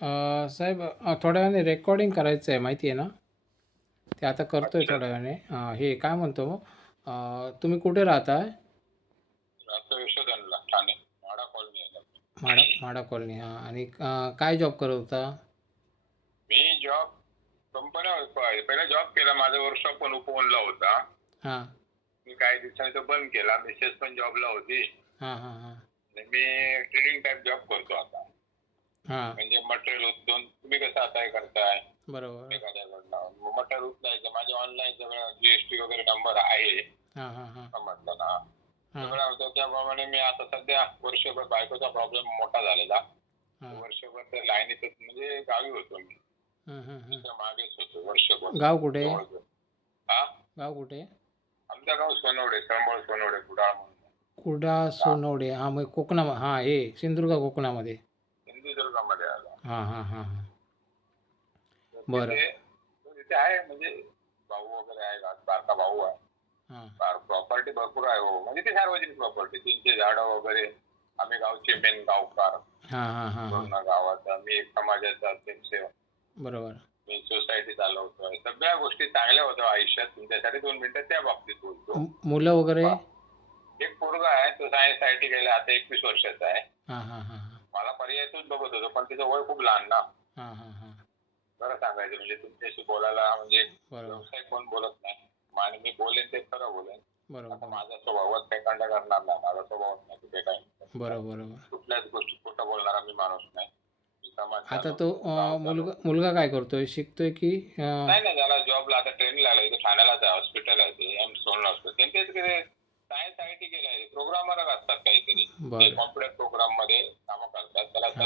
अ, साहेब अ, थोड्या वेळाने रेकॉर्डिंग करायचं आहे माहिती आहे ना? ते आता करतो आहे अच्छा. थोड्या वेळाने. अ, हे काय म्हणतो अ, तुम्ही कुठे राहताय राहतो यशोधनला ठाणे. माडा कॉलनी आहे. म्हाडा म्हाडा कॉलनी हां. आणि अ, काय जॉब करत होता? मी जॉब कंपन्या पहिला जॉब केला. माझा वर्कशॉप पण उपवनला होता. हां. मी काही दिवसांनी तो बंद केला. मिसेस पण जॉबला होती. हां हां हां. आणि मी ट्रेडिंग टाईप जॉब करतो आता. हां. म्हणजे मटेरियल उचलून तुम्ही कसं आता हे करताय? बरोबर. एखाद्याकडनं मटेरियल उचलायचं माझे ऑनलाईन सगळं जीएसटी वगैरे नंबर आहे. हां हां हां. समजलं ना. हां. सगळं होतं. त्याप्रमाणे मी आता सध्या वर्षभर बायकोचा प्रॉब्लेम मोठा झालेला. हां. वर्षभर त्या लाईनीतच म्हणजे गावी होतो मी. हं, हं, हं. तिच्या मागेच होतो वर्षभर. गाव कुठे? जवळजवळ. हा? गाव कुठे? आमचं गाव सोनवडे तळमळ सोनवडे कुडाळ म्हणून. कुडा सोनवडे. हां मग कोकणा हां हे सिंधुदुर्ग कोकणामध्ये. सिंधुदुर्गामध्ये आला. हां हां हां हां. बरं. तिथे आहे म्हणजे भाऊ वगैरे आहे बारका भाऊ आहे. प्रॉपर्टी भरपूर आहे हो. म्हणजे ती सार्वजनिक प्रॉपर्टी तीनशे झाडं वगैरे. आम्ही गावचे मेन गावकार. हां हां हां हां. गावाचा मी एक समाजाचा अध्यक्ष. बरोबर. मी सोसायटी चालवतोय. सगळ्या गोष्टी चांगल्या होत्या आयुष्यात. तुमच्यासाठी दोन मिनिटं त्या बाबतीत बोलतो. मुलं वगैरे? एक पोरगा आहे तो सायन्स आय टी गेला आता एकवीस वर्षाचा आहे. मला पर्याय तोच बघत होतो पण तिचं वय खूप लहान ना. हां हां हां. बरं सांगायचं म्हणजे तुमच्याशी बोलायला म्हणजे बरोबर. व्यवसाय कोण बोलत नाही. आणि मी बोलेन ते खरं बोलेन. आता माझा स्वभावात काही कंड करणार नाही. माझा स्वभाव नाही कुठे काही. बरोबर बरोबर. कुठल्याच गोष्टी खोटं बोलणारा मी माणूस नाही. मी समाज आता तो अं. मुलगा मुलगा काय करतोय? शिकतोय की अं, नाही नाही त्याला जॉबला आता ट्रेनिंग लागला. इथे ठाण्यालाच आहे हॉस्पिटल आहे ते एम सोनला हॉस्पिटल त्यांचेच सायन्स आय टी केलाय. प्रोग्रामर असतात काहीतरी. ते बरं कॉम्प्युटर प्रोग्राममध्ये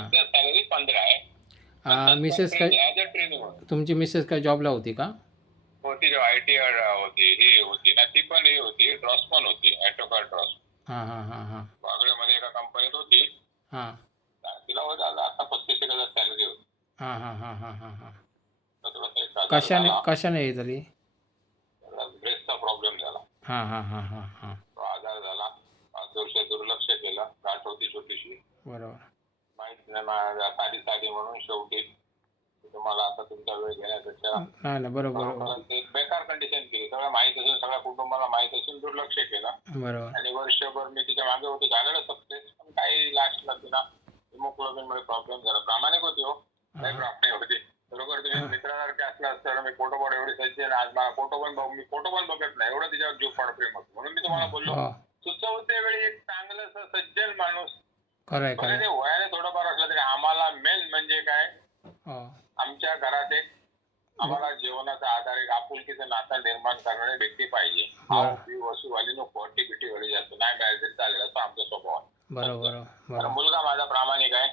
सॅलरी पंधरा आहे. मिसेस काय तुमची मिसेस काय जॉबला होती का? होती आय टी होती ही होती. ना ती पण ही होती. ड्रॉस पण होती. ॲटोकार ड्रॉस हाँ हाँ हाँ हाँ. वागळेमध्ये एका कंपनीत होती. हाँ. तिला आता पस्तीस एक हज़ार सॅलरी होती. हाँ हाँ हाँ हाँ हाँ हाँ. कशाने. कशाने हे झाली? ब्रेसचा प्रॉब्लेम झाला. हाँ हाँ हाँ हाँ. नाही बरोबर ते बेकार कंडिशन केली. सगळं माहीत असून सगळ्या कुटुंबाला माहीत असून दुर्लक्ष केलं. बरोबर. आणि वर्षभर मी तिच्यामागे होतो झालेलं सक्सेस पण काही लास्टला तिला हिमोग्लोबिनमध्ये प्रॉब्लेम झाला. प्रामाणिक होती हो. काही प्रॉब्लेम होती. बरोबर तुम्ही मित्रासारखे असला असतं मी फोटो बॉड एवढी सज्ज आज मला फोटो पण बघ मी फोटो पण बघत नाही. एवढं तिच्यावर जीव पाड प्रेम होतं. म्हणून मी तुम्हाला बोललो सुचवते वेळी एक चांगलं सज्जन माणूस. खरं वयाने थोडंफार असलं तरी आम्हाला मेन म्हणजे काय? आमच्या घरात एक आम्हाला जेवणाचा आधार एक आपुलकीचं नातं निर्माण करणारी व्यक्ती पाहिजे. बरं. ती वसूवाली नो खोटी बिटी वाली जास्त नाही मिळाली तरी चालेल असं आमचा स्वभाव. आहे बरोबर. मुलगा माझा प्रामाणिक आहे.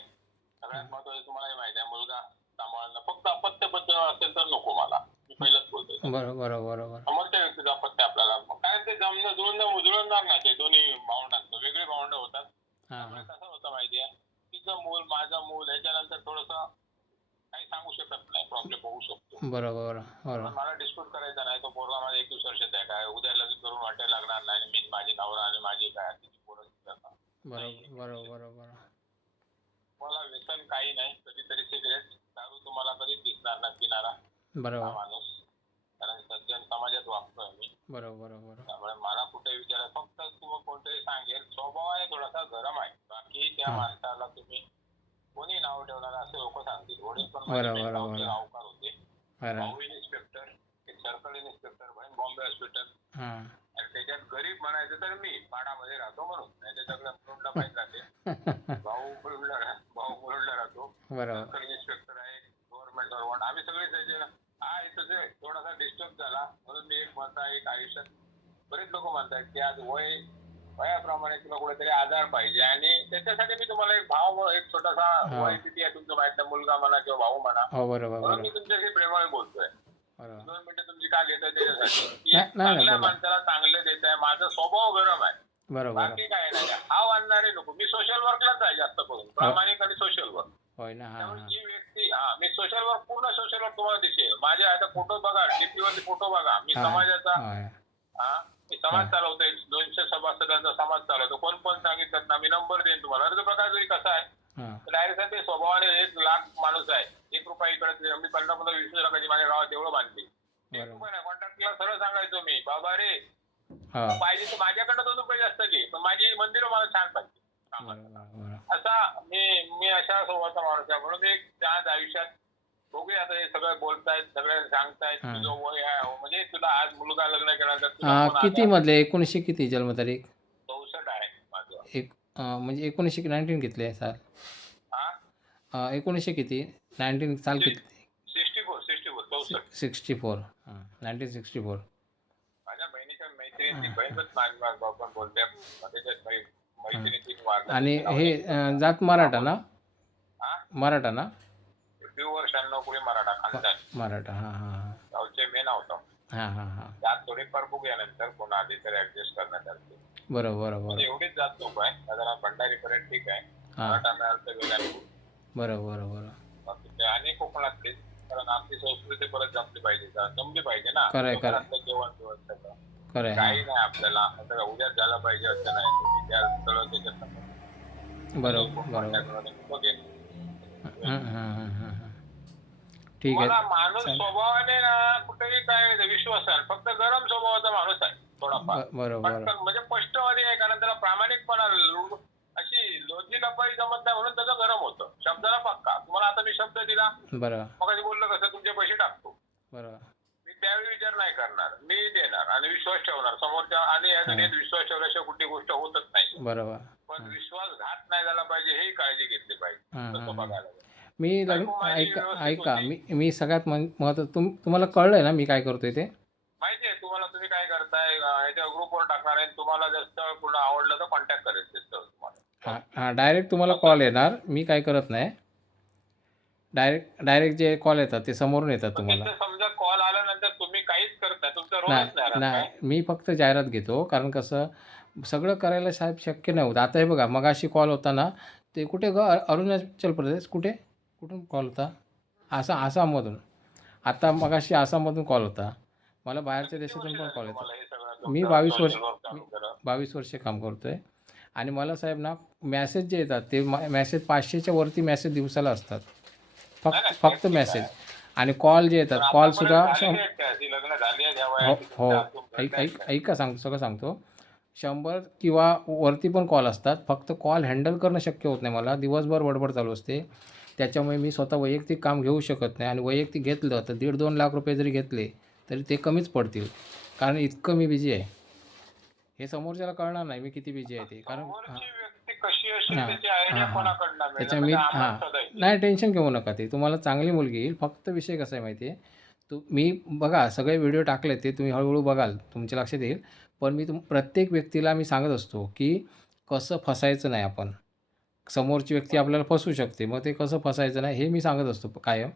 सगळ्यात महत्वाचं तुम्हालाही माहिती आहे मुलगा सांभाळणं फक्त अपत्यबद्ध असेल तर नको मला. मी पहिलंच बोलतोय. बरोबर बरोबर समोरच्या व्यक्तीचं अपत्य आपल्याला. कारण ते जमणं जुळणं उजळणार नाही. ते दोन्ही भावंडांचं वेगळे भावंड होतात हां हां कसं होतं माहितीये तिचं मूल माझं मूल ह्याच्यानंतर थोडस काही सांगू शकत नाही प्रॉब्लेम बरोबर बरोबर मला डिस्प्यूट करायचा नाही तो पोरगा माझा एकवीस वर्षाचा आहे. काय उद्या लगेच करून वाटायला लागणार नाही आणि मीच माझी नवरा आणि माझी काय तिची पोरं करणार बरोबर बरोबर बरोबर. मला व्यसन काही नाही कधीतरी सिगरेट दारू तुम्हाला कधीच दिसणार नाही पिणारा. हा बरोबर माणूस. कारण सज्जन समाजात वागतोय मी. बरोबर बरोबर. त्यामुळे मला कुठे विचारा फक्त तुम्ही कोणतरी सांगेल स्वभाव आहे थोडासा गरम आहे. बाकी त्या हा. माणसाला तुम्ही कोणी नाव ठेवणार असे लोक सांगतील. वडील पण बरोबर, माझे बरोबर. भाऊ इन्स्पेक्टर एक सर्कल इन्स्पेक्टर बहीण बॉम्बे हॉस्पिटल. हां. आणि त्याच्यात गरीब म्हणायचं तर मी पाडामध्ये राहतो म्हणून. नाही त्याच्याकडे मुरुडला माहीत राहते भाऊ मुरुडला भाऊ मुरुडला राहतो. बरोबर. सर्कल इन्स्पेक्टर आहे गव्हर्नमेंट सर्वंट आम्ही सगळे त्याचे हा जे थोडासा डिस्टर्ब झाला म्हणून मी एक म्हणता एक आयुष्यात बरेच लोक म्हणतात की आज वय वयाप्रमाणे तुला कुठेतरी आधार पाहिजे. आणि त्याच्यासाठी मी तुम्हाला एक भाव एक छोटासा हा. किती आहे तुमचं माहीत मुलगा म्हणा किंवा भाऊ म्हणा. हो म्हणून मी तुमच्याशी प्रेमाने बोलतोय. दोन मिनिटं तुमची का घेतोय त्याच्यासाठी? चांगल्या. माणसाला चांगले देत आहे माझा स्वभाव गरम आहे. बरोबर. बाकी काय नाही. हा आणणारे नको. मी सोशल वर्कलाच आहे जास्त करून. प्रामाणिक आणि सोशल वर्क होय ना हां हां. जी व्यक्ती हा मी सोशल वर्क पूर्ण सोशल वर्क तुम्हाला दिसेल. माझे आता फोटो बघा डीपी वरती फोटो बघा. मी हा. समाजाचा हा. समाज. चालवतोय. दोनशे सभासदांचा समाज चालवतो. कोण कोण सांगितलं ना मी नंबर देईन तुम्हाला. अर्ज प्रकार जरी कसा आहे डायरेक्ट ते स्वभावाने एक लाख माणूस आहे. एक रुपया इकडे मी पन्नास पंधरा वीस लाखाची माझ्या गावात एवढं बांधली. एक बरोबर. रुपया नाही कॉन्ट्रॅक्टला सरळ सांगायचो मी बाबा रे हां. पाहिजे तर माझ्याकडनं दोन रुपये जास्त घे पण माझी मंदिरं मला छान पाहिजे. असा मी मी अशा स्वभावाचा माणूस आहे. म्हणून एक आज आयुष्यात बघूया आता हे सगळं बोलतायत सगळे सांगतायत हं. तुझं वय आहे म्हणजे तुला आज मुलगा लग्न कोण किती मधले? एकोणीसशे किती जन्मतारीख चौसष्ट आहे माझं. एक अं, म्हणजे एकोणीसशे नाईन्टीन कितले साल? हा? अं, एकोणीसशे किती? नाईन्टीन साल किती? सिक्स्टी फोर सिक्स्टी फोर चौसष्ट. Sixty four. Nineteen sixty four. माझ्या बहिणीच्या मैत्रिणी बहीण पण माझी माझी पण बोलते. त्याच्यात मै- मैत्रिणीची वाढ आणि हे अं, जात मराठा ना? हा? मराठा ना? प्युअर शहाण्णव कुळी मराठा खानदान मराठा हां हां हां. गावचे मे नव्हतं हां हां हां. त्यात थोडीफार बघूया नंतर कोण आधी तर ऍडजस्ट करण्यात आले बरोबर बरोबर. एवढीच जात लोक आहे. साधारण भंडारीपर्यंत ठीक आहे. हां. मराठा मिळालं तर बरोबर बरोबर. आणि कोकणातले कारण आमची संस्कृती परत जमली पाहिजे. जमली पाहिजे ना. खरंय, खरंय. कोकणातलं जेवण सगळं. खरं आहे काही नाही आपल्याला. उद्या झालं पाहिजे असं नाही. तुम्ही त्या स्थळ त्याच्यात बरोबर बरोबर. बघेन. ठीक आहे. मला माणूस चालेल. स्वभावाने ना कुठेही काय विश्वास आहे. फक्त गरम स्वभावाचा माणूस आहे थोडाफार. ब- बरोबर. म्हणजे स्पष्टवादी आहे कारण त्याला प्रामाणिकपणा लु- अशी लोजी लपाई जमत नाही म्हणून त्याचं गरम होतं. शब्दाला पक्का. तुम्हाला आता मी शब्द दिला. बरोबर. मग बोललं कसं तुमचे पैसे टाकतो. बरोबर. मी त्यावेळी विचार नाही करणार. मी देणार आणि विश्वास ठेवणार. समोरच्या आणि या दुनियेत विश्वास ठेवल्याशिवाय कुठली गोष्ट होतच नाही. बरोबर. पण विश्वासघात नाही झाला पाहिजे ही काळजी घेतली पाहिजे. तसं. बघायला गेलं. मी लग्न ऐका ऐका. मी मी सगळ्यात महत्त्व तुम तुम्हाला कळलंय ना मी काय करतोय ते? माहिती आहे तुम्हाला तुम्ही काय करताय याच्या ग्रुपवर टाकणार आहे तुम्हाला जास्त पूर्ण आवडलं तर कॉन्टॅक्ट करेल ते स्थळ तुम्हाला. हां हां डायरेक्ट तुम्हाला कॉल येणार. मी काय करत नाही. डायरेक्ट डायरेक्ट जे कॉल येतात ते समोरून येतात तुम्हाला. समजा कॉल आल्यानंतर तुम्ही काहीच करत नाही तुमचा नाही? मी फक्त जाहिरात घेतो कारण कसं सगळं करायला साहेब शक्य नाही होत. आता हे बघा मगाशी कॉल होता ना ते कुठे ग? अरुणाचल प्रदेश कुठे? कुठून कॉल होता? आसा आसाममधून. आता मगाशी आसाममधून कॉल होता. मला बाहेरच्या देशातून पण कॉल येतो. मी 22 वर्ष-. बावीस वर्षे काम करतो आहे आणि मला साहेब ना मॅसेज जे येतात ते मॅसेज पाचशेच्या वरती मॅसेज दिवसाला असतात. फक्त फक्त मॅसेज. आणि कॉल जे येतात कॉलसुद्धा हो हो. ऐक ऐक का? ऐका सांगतो सगळं सांगतो. शंभर किंवा वरती पण कॉल असतात. फक्त कॉल हँडल करणं शक्य होत नाही मला. दिवसभर बडबड चालू असते. त्याच्यामुळे मी स्वतः वैयक्तिक काम घेऊ शकत नाही. आणि वैयक्तिक घेतलं तर दीड दोन लाख रुपये जरी घेतले तरी ते कमीच पडतील. कारण इतकं मी बिझी आहे. हे समोरच्याला कळणार नाही मी किती बिझी आहे ते. कारण हां. हां, हां? त्याच्या मी म्हणजे हां. आम्हाला शोधायची. नाही टेन्शन घेऊ नका ते. तुम्हाला चांगली मुलगी येईल. फक्त विषय कसा आहे माहिती आहे तू मी बघा सगळे व्हिडिओ टाकले ते तुम्ही हळूहळू बघाल. तुमच्या लक्षात येईल. पण मी तुम प्रत्येक व्यक्तीला मी सांगत असतो की कसं फसायचं नाही आपण. समोरची व्यक्ती आपल्याला फसवू शकते. मग ते कसं फसायचं नाही हे मी सांगत असतो कायम.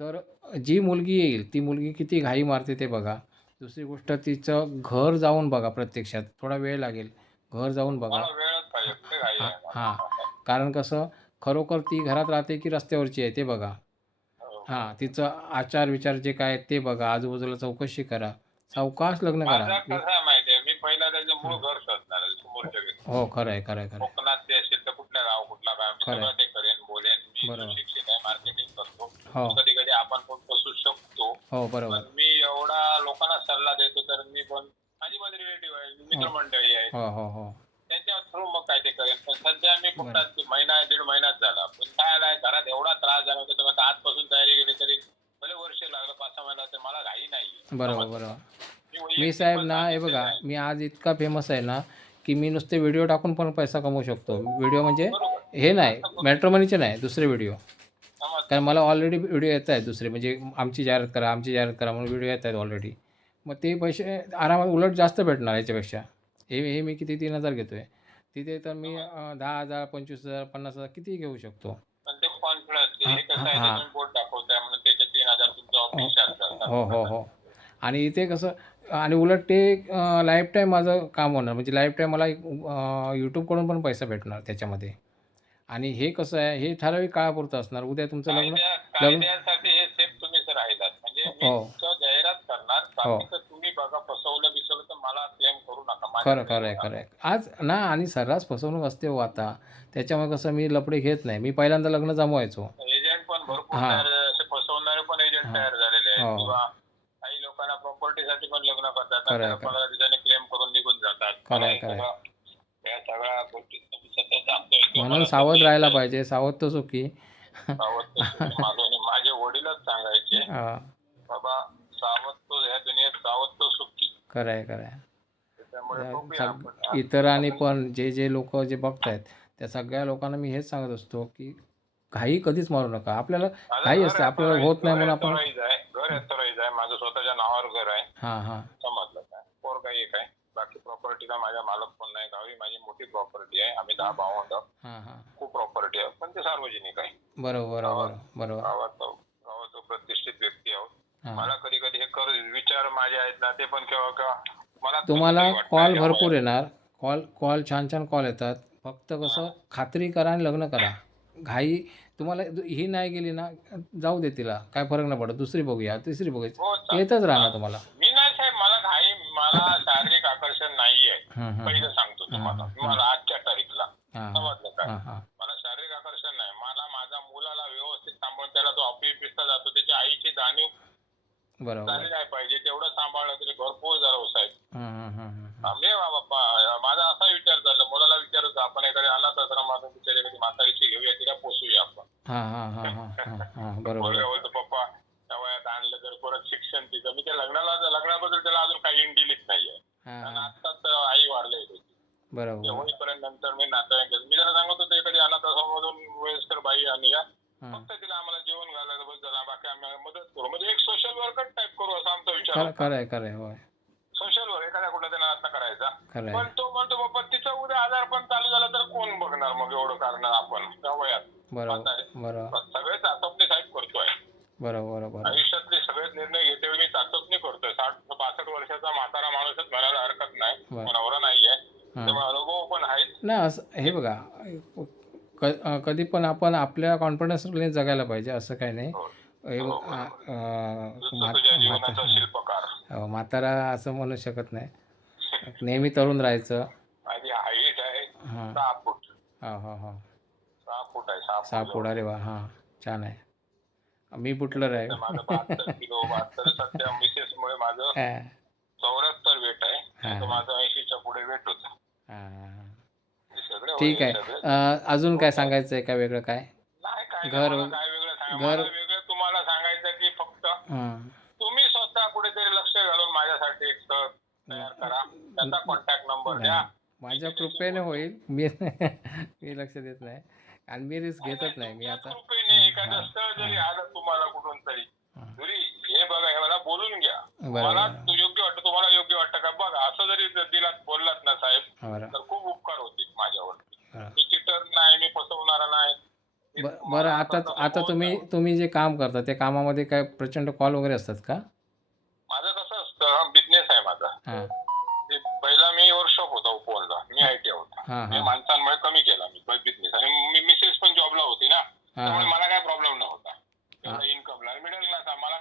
तर जी मुलगी येईल ती मुलगी किती घाई मारते ते बघा. दुसरी गोष्ट तिचं घर जाऊन बघा प्रत्यक्षात. थोडा वेळ लागेल. घर जाऊन बघा? हां. कारण कसं खरोखर ती घरात राहते की रस्त्यावरची आहे ते बघा. हो. हां तिचं आचार विचार जे काय आहेत ते बघा. आजूबाजूला चौकशी करा. सावकाश लग्न करा. मी पहिला त्याचं मूळ घर शोधणार हो खरं आहे खरं आहे खरं आहे कोकणात ते असेल तर कुठल्या गाव कुठला गाव मी खरंय. सगळं ते करेन बोलेन मी. शिक्षित आहे मार्केटिंग करतो. हो. कधी कधी आपण पण फसू शकतो. हो बरोबर. मी एवढा लोकांना सल्ला देतो तर मी पण माझी पण रिलेटिव्ह आहे मित्रमंडळी आहे. हो हो हो. त्यांच्या थ्रू मग काय ते करेन. पण सध्या मी कोकणात महिना दीड महिनाच झाला. पण काय आलाय घरात एवढा त्रास झाला होता तर आजपासून तयारी केली तरी भले वर्ष लागलं पाच सहा महिना तर मला घाई नाही. बरोबर बरोबर. मी साहेब ना हे बघा. मी आज इतका फेमस आहे ना की मी नुसते व्हिडिओ टाकून पण पैसा कमवू शकतो. व्हिडिओ म्हणजे हे नाही मॅट्रोमनीचे नाही दुसरे व्हिडिओ कारण मला ऑलरेडी व्हिडिओ येत आहेत दुसरे म्हणजे आमची जाहिरात करा आमची जाहिरात करा म्हणून व्हिडिओ येत आहेत ऑलरेडी मग ते पैसे आरामात उलट जास्त भेटणार याच्यापेक्षा. हे हे मी किती तीन हजार घेतो आहे तिथे तर मी अं, दहा हजार पंचवीस हजार पन्नास हजार कितीही घेऊ शकतो. हे हा. हो हो हो आणि इथे कसं आणि उलट ते लाईफ टाईम माझं काम होणार. म्हणजे लाईफ टाईम मला यूट्यूबकडून पण पैसा भेटणार त्याच्यामध्ये. आणि हे कसं आहे हे ठराविक काळापुरतं असणार. उद्या तुमचं लग्न कायद्यासाठी हे सेफ तुम्ही जर राहिलात. म्हणजे मी हो. तुमचं जाहिरात करणार. बाकीचं तुम्ही बघा फसवलं बिसवलं तर मला क्लेम करू नका. माझ्या खरं खरं आहे खरं आहे. आज ना आणि सर्रास फसवणूक असते हो आता. त्याच्यामुळे कसं मी लपडे घेत नाही. मी पहिल्यांदा लग्न जमवायचो. एजंट पण भरपूर हा. तयार असे फसवणारे पण एजंट हा. तयार झालेले हो. आहेत किंवा काही लोकांना प्रॉपर्टीसाठी पण लग्न करतात. खरं आहे, नंतर खरं. पंधरा दिवसांनी क्लेम करून निघून जातात. खरं आहे, मला हे खरं आहे. सगळं- या सगळ्या गोष्टी मी सतत सांगतोय की म्हणून सावध राहायला पाहिजे सावध तो सुखी. माझं वडीलच सांगायचे बाबा सावध तो ह्या दुनियेत सावध तो सुखी. खरं आहे खरं आहे त्याच्यामुळे बघूया सग- आपण इतरांनी पण जे जे लोक जे बघतायत त्या सगळ्या लोकांना मी हेच सांगत असतो की घाई कधीच मारू नका. आपल्याला घाई असते आपल्याला होत नाही म्हणून आपण घर आहे. माझं स्वतःच्या नावावर घर आहे. हां हां समजलं काय पोर काही एक आहे बाकी प्रॉपर्टीला माझ्या मालक पण नाही गावी माझी मोठी प्रॉपर्टी आहे. आम्ही दहा भावंड खूप प्रॉपर्टी आहे पण ते सार्वजनिक आहे. बरोबर बरोबर बरोबर. गावात गावात प्रतिष्ठित व्यक्ती आहोत. मला कधी कधी हे कर विचार माझे आहेत ना ते पण केव्हा केव्हा मला तुम्हाला कॉल भरपूर येणार. कॉल कॉल छान छान कॉल येतात. फक्त कसं खात्री करा आणि लग्न करा. घाई तुम्हाला ही नाही गेली ना जाऊ दे तिला. काय फरक नाही पडत. दुसरी बघूया तिसरी बघायची हो, येतच राहणार तुम्हाला. मी नाही साहेब मला घाई मला शारीरिक आकर्षण नाहीये. पहिलं सांगतो. तुम्हाला. मला आजच्या तारीखला. समजलं काय हां मला शारीरिक आकर्षण नाही. मला माझ्या मुलाला व्यवस्थित सांभाळून त्याला तो ऑफिसला जातो. त्याची आईची जाणीव झाली नाही पाहिजे. तेवढं सांभाळलं तरी भरपूर झालं हो साहेब. आम्ही बाप्पा माझा असा विचार झाला मुलाला विचारतो आपण एखाद्या अनाथ आश्रमातून बिचारी कधी म्हातारीची घेऊया तिला पोसूया आपण. बरोबर पोरगा बोलतो पप्पा त्या वयात आणलं तर परत शिक्षण तिचं मी त्या लग्नाला लग्नाबद्दल त्याला अजून काही हिंट दिलीच नाहीये हां आणि हां आत्ताच आई वारली होती बरोबर. होईपर्यंत नंतर मी नातेवाईक मी त्याला सांगत होतो एखादी अनाथ आश्रमामधून वयस्कर बाई आणि या फक्त तिला आम्हाला जेवण घालायला बस झाला बाकी आम्ही मदत करू. म्हणजे एक सोशल वर्कर टाईप करू असा आमचा विचार खरं होता. खरं आहे खरं आहे होय. सोशल वर्क एखाद्या कुठल्या नात्ता करायचा. पण तो म्हणतो बाप्पा तिचा उद्या आजार पण चालू झाला तर कोण बघणार मग एवढं करणार आपण? त्या वयात. बरोबर बरोबर सगळे चाचपणी साहेब करतोय बरोबर बरोबर आयुष्यातले सगळेच निर्णय घेते वेळी मी चाचपणी करतोय साठ बासष्ट वर्षाचा म्हातारा माणूसच म्हणायला हरकत नाही बरं. नवरा नाहीये हां त्यामुळे अनुभव पण आहेत नाही असं हे बघा क कधी पण आपण आपल्या कॉन्फिडन्सने जगायला पाहिजे असं काही नाही. हो. हे बघ, हो, म्हातारा असं म्हणू शकत नाही. नेहमी तरुण राहायचं. हां. सहा फूट. हा हा हा. सहा फूट आहे सहा सहा फूट. पुढा रे वा हां छान आहे. मी बुटलर आहे. माझं चौऱ्याहत्तर वेट आहे. माझं ऐंशीच्या पुढे वेट होतं. सगळे ठीक आहे. सगळे. अं, अजून काय सांगायचं आहे का वेगळं काय? नाही काय घर- नाही, मला काय वेगळं सांगा. घर- मला वेगळं तुम्हाला सांगायचं की फक्त हां. तुम्ही स्वतः कुठेतरी लक्ष घालून माझ्यासाठी एक स्थळ तयार करा. त्याचा कॉन्टॅक्ट नंबर द्या. माझ्या कृपेने होईल. मी मी लक्ष देत नाही. आणि मी रिस्क घेतच नाही मी आता तुमच्या कृपेने एखादं स्थळ जरी आलं तुम्हाला कुठून तरी. तरी हे बघा हे मला बोलून घ्या. बरोबर. मला तू योग्य वाटतं तुम्हाला योग्य वाटतं का? बघा असं जरी दिलात बोललात ना साहेब बरं. तर खूप उपकार होतील माझ्यावर बरं. मी चिटर नाही मी फसवणारा नाही. मी ब- तुम्हाला बरं आता आता. तुम्ही तुम्ही जे काम करता त्या कामामध्ये काय प्रचंड कॉल वगैरे असतात का? माझं कसं असतं बिझनेस आहे माझा. हां. ते पहिला मी वर्कशॉप होता उपवनला मी आय टी होता. हां मी हां माणसांमुळे कमी केला मी बिझनेस आणि मी मिसेस पण जॉबला होती ना. हां त्यामुळे हां मला काय प्रॉब्लेम नव्हता हा. एवढा इन्कमला मिडल क्लास मला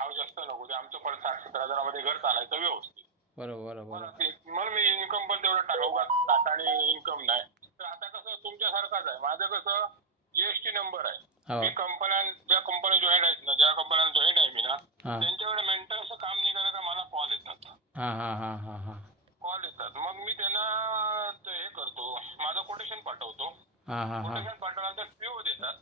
हाव जास्त नको ते आमचं पण साठ सत्तर हजारामध्ये घर चालायचं व्यवस्थित. बरोबर बरोबर. मला ते- म्हणून मी इन्कम पण तेवढं टाका. टाका आणि इन्कम नाही. तर आता कसं तुमच्यासारखाच आहे. माझं कसं जीएसटी नंबर आहे. हो. मी कंपन्या ज्या कंपन्या जॉईन आहेत ना ज्या कंपन्या जॉईन आहे मी ना हां. त्यांच्याकडे मेंटेनचं काम निघालं का मला कॉल येतात हां हां हां हां हां कॉल येतात मग मी त्यांना ते हे करतो माझं कोटेशन पाठवतो हां हां हां कोटेशन पाठवल्यानंतर पीओ देतात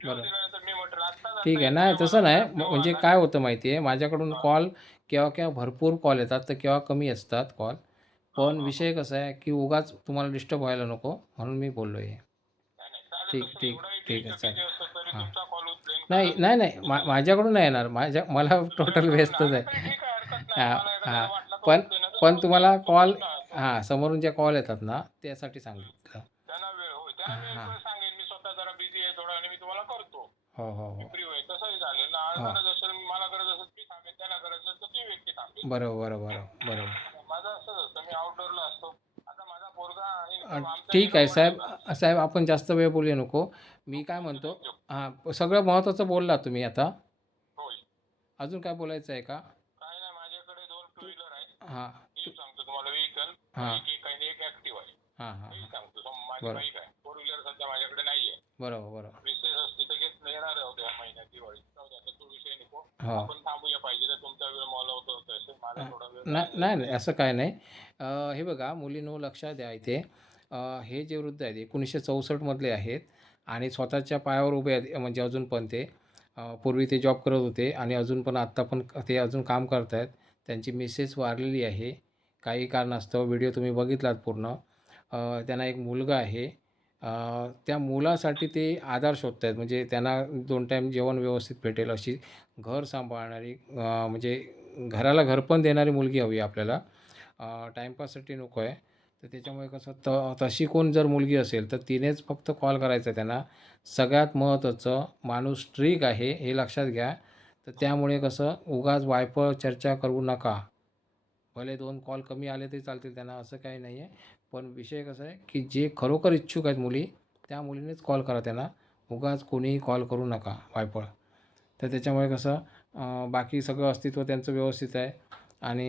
पीओ बरं. दिल्यानंतर मी म्हटलं आता ठीक आहे नाही तसं नाही. म- म्हणजे काय होतं माहिती आहे माझ्याकडून कॉल केव्हा केव्हा भरपूर कॉल येतात तर केव्हा कमी असतात कॉल. पण विषय कसा आहे की उगाच तुम्हाला डिस्टर्ब व्हायला नको म्हणून मी बोललो आहे ठीक- ठीक- ठीक आहे, चालेल. हां. नाही नाही नाही. मा माझ्याकडून नाही येणार. माझ्या मला टोटल व्यस्तच आहे. हां हां. पण पण तुम्हाला कॉल हां समोरून जे कॉल येतात ना त्यासाठी सांगितलं त्यांना वेळ होय त्यांना वेळ हां. पण सांगेन मी स्वतः जरा बिझी आहे थोडा आणि मी तुम्हाला करतो हो हो हो फ्री होईल तसंही चालेल ना आज हां. गरज असेल मला गरज असेल मी सांगेन त्याला गरज असेल तर ती व्यक्ती सांगेल बरोबर बरोबर बरोबर. माझं असंच असतं मी आउटडोअरला असतो. आता माझा पोरगा आणि अ, आमचा ठीक आहे साहेब साहेब आपण जास्त वेळ बोलू नको. मी काय म्हणतो हां सगळं महत्त्वाचं बोलला तुम्ही आता. होय अजून काय बोलायचं आहे का? काय नाही माझ्याकडे दोन टू व्हीलर आहेत. हां. मी सांगतो तुम्हाला व्हेकल हां. एक एक आणि एक ऍक्टिव्ह आहे. हां हां. मी सांगतो सम माझी बरं. बाईक आहे फोर व्हीलर सध्या माझ्याकडे नाहीये बरोबर बरोबर मिसेस असती तर घेत येणार आहे उद्या महिन्यात दिवाळी जाऊ दे, आता तो विषय नको हो आपण थांबूया पाहिजे तर तुमचा वेळ मला होतो तसं माझा थोडा वेळ नाही नाही असं काय नाही. हे बघा मुलींनो लक्षात द्या इथे. हे जे वृद्ध आहेत एकोणीसशे चौसष्टमधले आहेत आणि स्वतःच्या पायावर उभे आहेत म्हणजे अजून पण ते. पूर्वी ते जॉब करत होते आणि अजून पण आत्ता पण ते अजून काम करत आहेत त्यांची मिसेस वारलेली आहे. काही कारणास्तव व्हिडिओ तुम्ही बघितलात पूर्ण. त्यांना एक मुलगा आहे. त्या मुलासाठी ते आधार शोधत आहेत म्हणजे त्यांना दोन टाईम जेवण व्यवस्थित भेटेल अशी घर सांभाळणारी म्हणजे घराला घर पण देणारी मुलगी हवी आपल्याला. टाईमपाससाठी नको आहे. तर त्याच्यामुळे कसं त तशी कोण जर मुलगी असेल तर तिनेच फक्त कॉल करायचा आहे त्यांना. सगळ्यात महत्त्वाचं माणूस स्ट्रीक आहे हे लक्षात घ्या. तर त्यामुळे कसं उगाच वायफळ चर्चा करू नका. भले दोन कॉल कमी आले तरी चालतील त्यांना असं काही नाही आहे पण विषय कसा आहे की जे खरोखर इच्छुक आहेत मुली त्या मुलीनेच कॉल करा त्यांना. उगाच कोणीही कॉल करू नका वायफळ तर त्याच्यामुळे कसं बाकी सगळं अस्तित्व त्यांचं व्यवस्थित आहे. आणि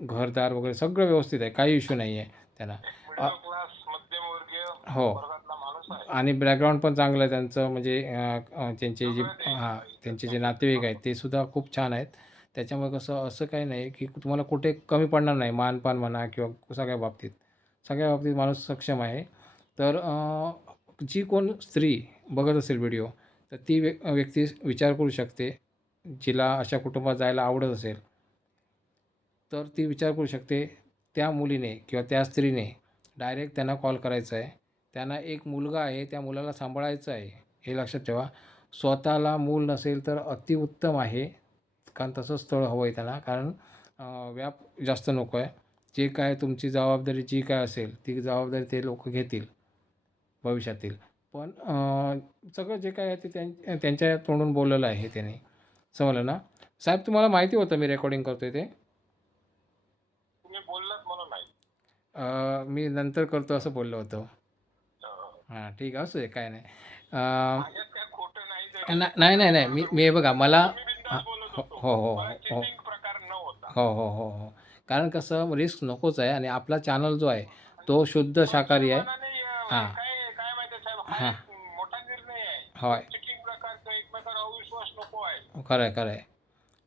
घरदार वगैरे सगळं व्यवस्थित आहे काही इश्यू नाही आहे त्यांना हो. आणि बॅकग्राऊंड पण चांगलं आहे त्यांचं म्हणजे त्यांचे जे हां त्यांचे जे नातेवाईक आहेत ते सुद्धा खूप छान आहेत. त्याच्यामुळे कसं असं काही नाही की तुम्हाला कुठे कमी पडणार नाही मानपान म्हणा किंवा सगळ्या बाबतीत. सगळ्या बाबतीत माणूस सक्षम आहे. तर जी कोण स्त्री बघत असेल व्हिडिओ तर ती व्य व्यक्ती विचार करू शकते जिला अशा कुटुंबात जायला आवडत असेल. तर ती विचार करू शकते त्या मुलीने किंवा त्या स्त्रीने. डायरेक्ट त्यांना कॉल करायचा आहे. त्यांना एक मुलगा आहे त्या मुलाला सांभाळायचं आहे हे लक्षात ठेवा. स्वतःला मूल नसेल तर अतिउत्तम आहे. कारण तसं स्थळ हवं आहे त्यांना कारण व्याप जास्त नको आहे. जे काय तुमची जबाबदारी जी काय असेल ती जबाबदारी ते लोक घेतील भविष्यातील. पण सगळं जे काय आहे ते त्यां त्यांच्या तोंडून बोललेलं आहे त्याने. समजलं ना? साहेब तुम्हाला माहिती होतं मी रेकॉर्डिंग करतो आहे ते मी नंतर करतो असं बोललो होतो. अं, हां ठीक आहे असू दे काय नाही. नाही नाही नाही नाही. मी मी हे बघा मला हो हो हो हो. cheating प्रकार न होता. हो हो हो हो. कारण कसं रिस्क नकोच आहे आणि आपला चॅनल जो आहे तो शुद्ध शाकाहारी आहे. हां. काय काय माहिती आहे साहेब हा हां. एक मोठा निर्णय आहे. होय. चिटिंग प्रकारचा एकमेकांवर अविश्वास नको आहे. खरं आहे खरं आहे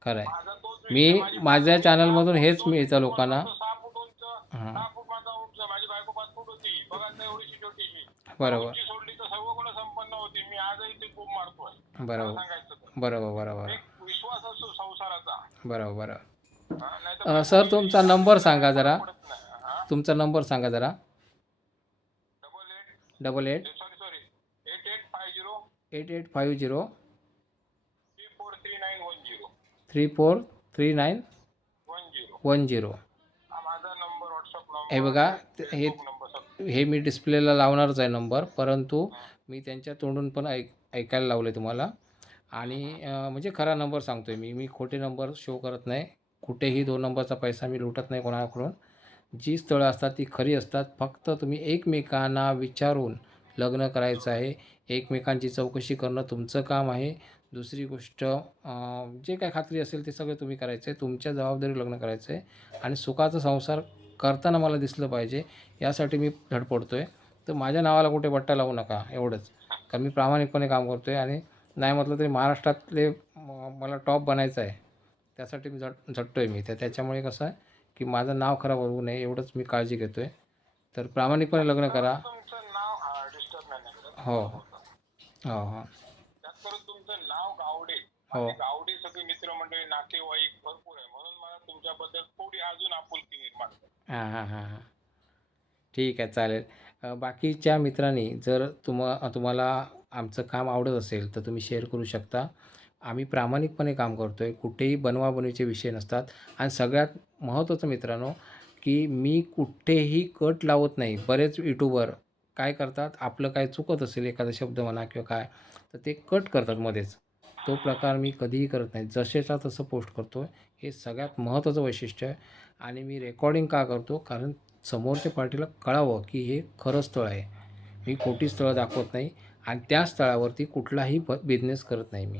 खरं आहे. माझा तोच मी माझी माझ्या बायको चॅनलमधून हेच मिळतं फूट लोकांना माझं सहा फूट उंच हां. सहा फूट माझा उंच माझी बायको पाच फूट होती. बघा आता एवढीशी छोटीशी. बरोबर उंची सोडली तर सर्व गुण संपन्न होती मी आजही ते खूप मारतोय बरोबर सांगायचं तर. बरोबर बरोबर एक विश्वास असतो संसाराचा बरोबर. बरोबर सर तुमचा नंबर सांगा जरा? तुमचा नंबर सांगा जरा. Double eight. Eight. Eight five zero. Three four three nine one zero. हा बघा हे हे मी डिस्प्लेला लावणारच आहे नंबर परंतु मी त्यांच्या तोंडून पण ऐक ऐकायला लावले तुम्हाला. आणि म्हणजे खरा नंबर सांगतो आहे मी. मी खोटे नंबर शो करत नाही. कुठेही दोन नंबरचा पैसा मी लुटत नाही कोणाकडून. जी स्थळं असतात ती खरी असतात. फक्त तुम्ही एकमेकांना विचारून लग्न करायचं आहे. एकमेकांची चौकशी करणं तुमचं काम आहे. दुसरी गोष्ट जे काय खात्री असेल ते सगळं तुम्ही करायचं आहे. तुमच्या जबाबदारी लग्न करायचं आहे. आणि सुखाचा संसार करताना मला दिसलं पाहिजे. यासाठी मी धडपडतो आहे तर माझ्या नावाला कुठे बट्टा लावू नका. एवढंच. कारण मी प्रामाणिकपणे काम करतो आहे आणि नाही म्हटलं तरी महाराष्ट्रातले मला टॉप बनायचं आहे. त्यासाठी मी झट झटतो आहे मी. तर त्याच्यामुळे कसं आहे की माझं नाव खराब होऊ नये एवढंच मी काळजी घेतो आहे तर प्रामाणिकपणे लग्न करा. हा. हो. हो हो. त्यात करून तुमचं नाव गावडे. हो. आणि गावडे सगळे मित्रमंडळी नातेवाईक भरपूर आहे. म्हणून मला तुमच्याबद्दल थोडी अजून आपुलकी निर्माण झाली. हां हां हां हां. ठीक आहे चालेल. बाकीच्या मित्रांनी जर तुम तुम्हाला आमचं काम आवडत असेल तर तुम्ही शेअर करू शकता. आम्ही प्रामाणिकपणे काम करतो आहे कुठेही बनवाबनवीचे विषय नसतात. आणि सगळ्यात महत्त्वाचं मित्रांनो की मी कुठेही कट लावत नाही. बरेच यूट्यूबर काय करतात? आपलं काय चुकत असेल एखादा शब्द म्हणा किंवा काय तर ते कट करतात मध्येच. तो प्रकार मी कधीही करत नाही. जसेचा तसं पोस्ट करतो हे सगळ्यात महत्त्वाचं वैशिष्ट्य आहे. आणि मी रेकॉर्डिंग का करतो? कारण समोरच्या पार्टीला कळावं की हे खरं स्थळ आहे. मी खोटी स्थळं दाखवत नाही. आणि त्या स्थळावरती कुठलाही ब बिझनेस करत नाही मी.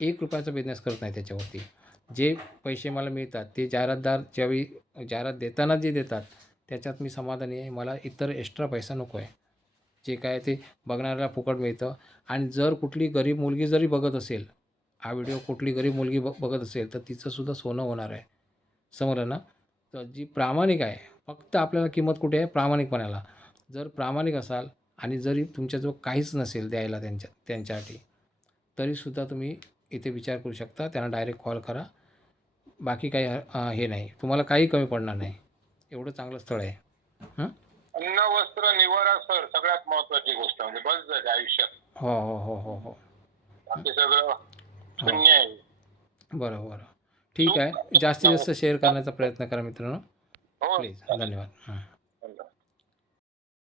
एक रुपयाचा बिझनेस करत नाही त्याच्यावरती. जे पैसे मला मिळतात ते जाहिरातदार ज्यावेळी जाहिरात देताना जे देतात त्याच्यात मी समाधानी आहे. मला इतर एक्स्ट्रा पैसा नको आहे. जे काय ते बघणाऱ्याला फुकट मिळतं. आणि जर कुठली गरीब मुलगी जरी बघत असेल हा व्हिडिओ कुठली गरीब मुलगी ब बघत असेल तर तिचंसुद्धा सोनं होणार आहे. समजलं ना? तर जी प्रामाणिक आहे फक्त आपल्याला किंमत कुठे आहे? प्रामाणिकपणाला. जर प्रामाणिक असाल आणि जरी तुमच्याजवळ काहीच नसेल द्यायला त्यांच्या त्यांच्यासाठी तरीसुद्धा तुम्ही इथे विचार करू शकता. त्यांना डायरेक्ट कॉल करा. बाकी काही हे नाही. तुम्हाला काही कमी पडणार नाही. एवढं चांगलं स्थळ आहे. हं? अन्न वस्त्र निवारा सर सगळ्यात महत्वाची गोष्ट म्हणजे बस झाली आयुष्यात. हो हो हो हो हो. बाकी सगळं शून्य आहे. बरं बरं. ठीक आहे. जास्तीत जास्त शेअर करण्याचा प्रयत्न करा मित्रांनो. हो. प्लीज धन्यवाद. हां.